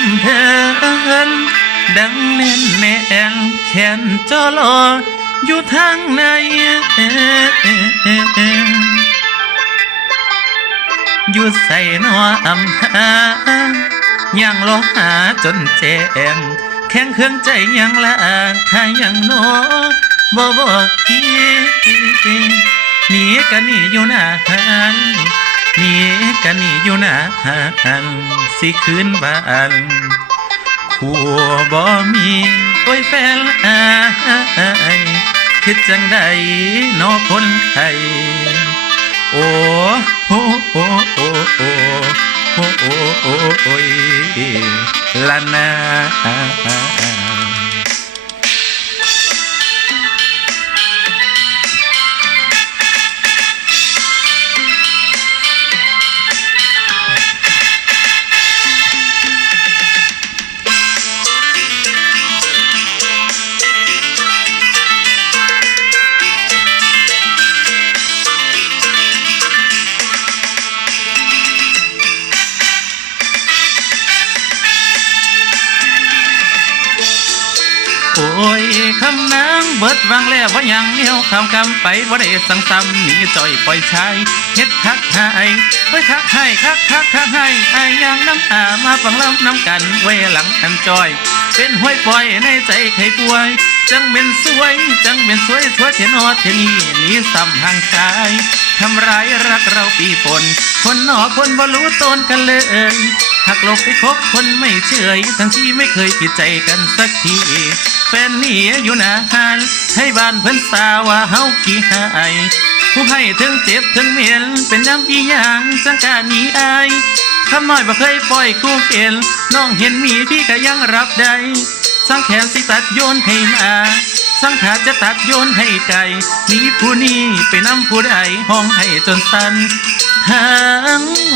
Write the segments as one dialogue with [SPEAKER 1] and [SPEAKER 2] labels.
[SPEAKER 1] ำเพลินดังแน่นแน่นแขนจอลออยู่ทางในอยู่ใส่นออำหายังรอหาจนแจ้งแข็งเครื่องใจยังละถ้ายังโนบ่บอกพี่หนีกันนี่อยู่หน้าหันห นี่กันนี่อยู่นาหันสิคืนบ้านขัวบ่มีโอ้ยแฟนอาคิดจังใดนอคนไข่โอ้โหโอ้โอ้โอ้โอ้โอ้โอ้โอ้ยลานา ยคำนางเบิดวังแล้วว่ายังเหนียวคำคำไปว่าได้สังซ้ำหนีจ่อยปล่อยชายเฮ็ดคักหายไปคักให้คักคักคักให้ไอ้ยังน้ำตามาฟังลำน้ำกันไว้หลังอันจอย เป็นห้วยปล่อยในใจใครป่วย จังเป็นสวย จังเป็นสวยสวยเทนอเทนีหนีซ้ำห่างชายทำร้ายรักเราปีปนคนนอกคนบ่รู้ตนกันเลย หักหลบไปคบคนไม่เฉยทั้งที่ไม่เคยผิดใจกันสักทีแฟนนี่อยู่นานให้บ้านเพิ่นสาว่าเฮาขี้หายผู้ให้ถึงเจ็บถึงเหม็นเป็นน้ำอีหยังจังการหนีอายคำน้อยบ่เคยปล่อยคู่เกลน้องเห็นมีพี่ก็ยังรับได้สังแขนสิตัดโยนให้มาสังขาจะตัดโยนให้ไกลหนีผู้นี้ไปนำผู้ใดห้องให้จนสันทั้ง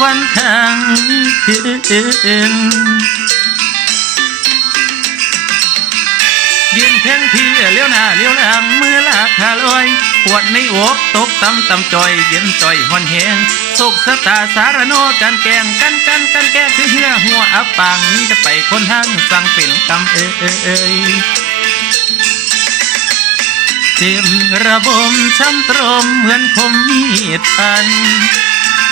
[SPEAKER 1] วันทั้งคืนยืนแข้งที่เลี้ยวหน้าเลี้ยวหลังมือลากขาลอยปวดในอกตกต่ำต่ำจอยเย็นจ่อยหอนแหงโศกสตาสารโนกันแกงกันกันกันแก้คือเหือหัวอับปางนี้จะไปคนห้างสั่งเป็นกำเอ้ยเอ้เอ้ยเจ็บระบมช้ำตรมเหมือนคมมีดฟัน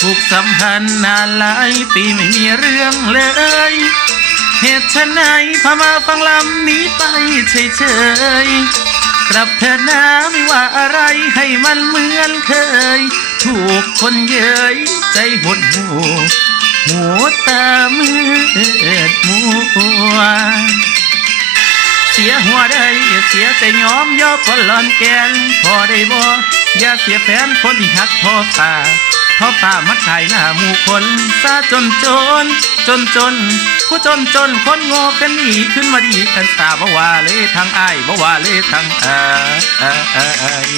[SPEAKER 1] ถูกสัมพันธ์นานหลายปีไม่มีเรื่องเลย เหตุฉะไหนพามาฟังลำนี้ไปเฉยๆกลับเธอหน้าไม่ว่าอะไรให้มันเหมือนเคย ถูกคนเย้ยใจหดหูหัวตามืดมัวเสียหัวได้เสียแต่ยอมยอมปลอนแกนพอได้บ่อย่าเสียแฟนคนที่หักพอป่า พอป่ามัดไถลหน้าหมู่คนซาจนจน จนจน ผู้จนจนคนโง่กันหนีขึ้นมาดีกันตาบ่ว่าเลยทางอ้ายบ่ว่าเลยทางอาย